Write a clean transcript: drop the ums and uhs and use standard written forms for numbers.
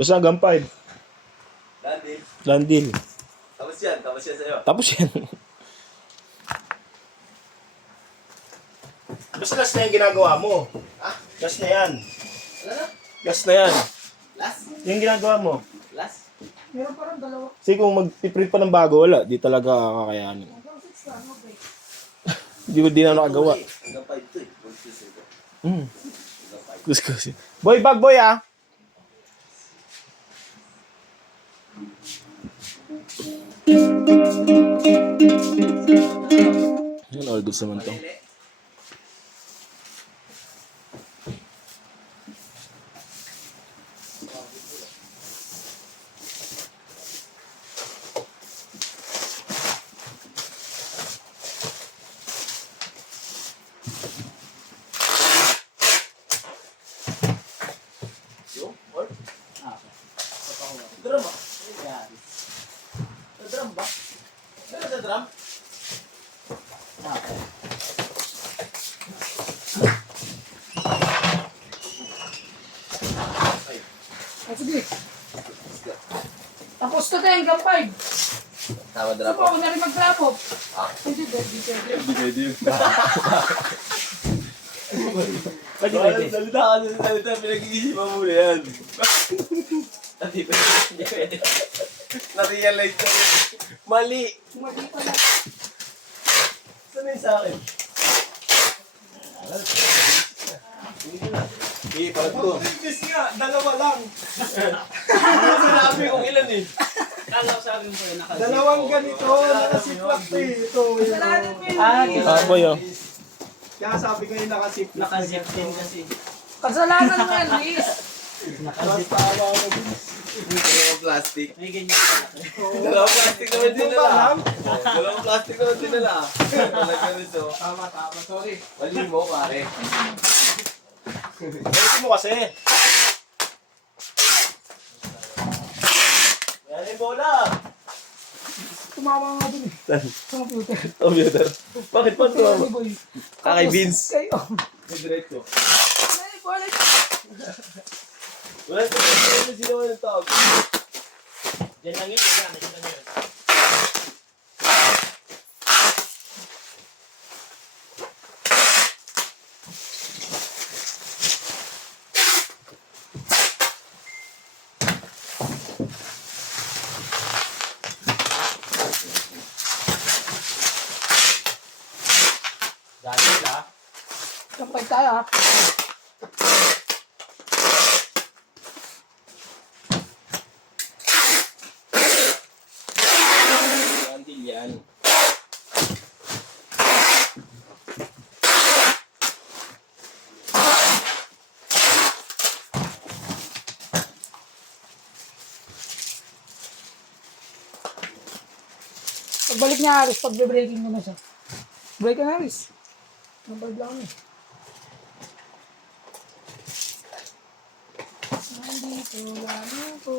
Basta hanggang 5. Landil. Landil. Tapos yan sa'yo. Tapos yan. Basta last na yung ginagawa mo. Ah? Last na yan. Ano na? Last na yan. Last? Yung ginagawa mo. Last? Meron parang dalawa. Kasi kung mag-print pa ng bago, wala. Di talaga kakayanin. Hanggang 6 na, no break. Di na nakagawa. Hanggang 5 to eh. Conscious ito. Hmm. Hanggang 5. Kuskus. Boy, bag boy ah. Yan, all goods naman to. Malili. Yung? Or? Drum ba? Sa drum ba? Meron sa drum? O sige. Tapos to tayo hanggang 5. Tama Gusto mo ako na rin mag-drop off. Hindi, pwede. Pwede. Salita ka sa salita, pinag-iisipan mo na yan. Hindi pwede. Na-realize ko rin. Mali. Mali pala. Saan na yung sa akin? Hindi, parang ko. Business nga, dalawa lang. Sinabi kong ilan eh. Dalawang ganito, nakasiplak eh. Ito, Kasalanan mo yun. Ah, boy oh. Kaya sabi ko yung nakasiplak. Nakazip din kasi. Kasalanan mo yan, Liz. Nakazip. Dalawang plastic. May ganyan pala. Dalawang plastic naman din nila. Dalawang plastic naman din nila. Talaga nito. Tama, sorry. Mali mo, pare. Ayusin mo kasi. Yan yung bola. Tumawa nga dun eh. Sa computer. Computer. Bakit pa ito? Ay, boy. Kakay Tapos, Vince. Kayo. May diretso. Ay, bola. Wala sa mga sila ng tawag. Diyan lang yun. Diyan lang yun. Dahil ah. Sampay tayo ah. Landil yan. Pagbalik niya, Aris, pagbe-breaking mo na siya. Break ka na, Aris. Number lang eh. Nandito lang ako.